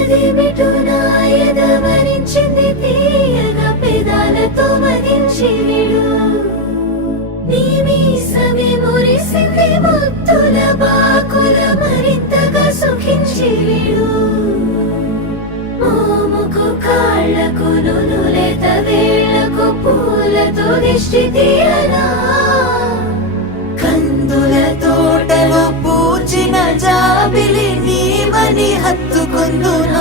అదేమిటో నాయద వరించింది తీయగా పెదాలతో మదించి విడు నీ మీసమే మురిసింది ముత్తుల బాకుల మరింతగా సుఖించి విడు మోముకు కాళ్లకు నునులేత వేళ్లకు పూలతో దిష్టి తీయనా కందుల తోటలో పూచిన జాబిలి నీవని హత్తుకుందునా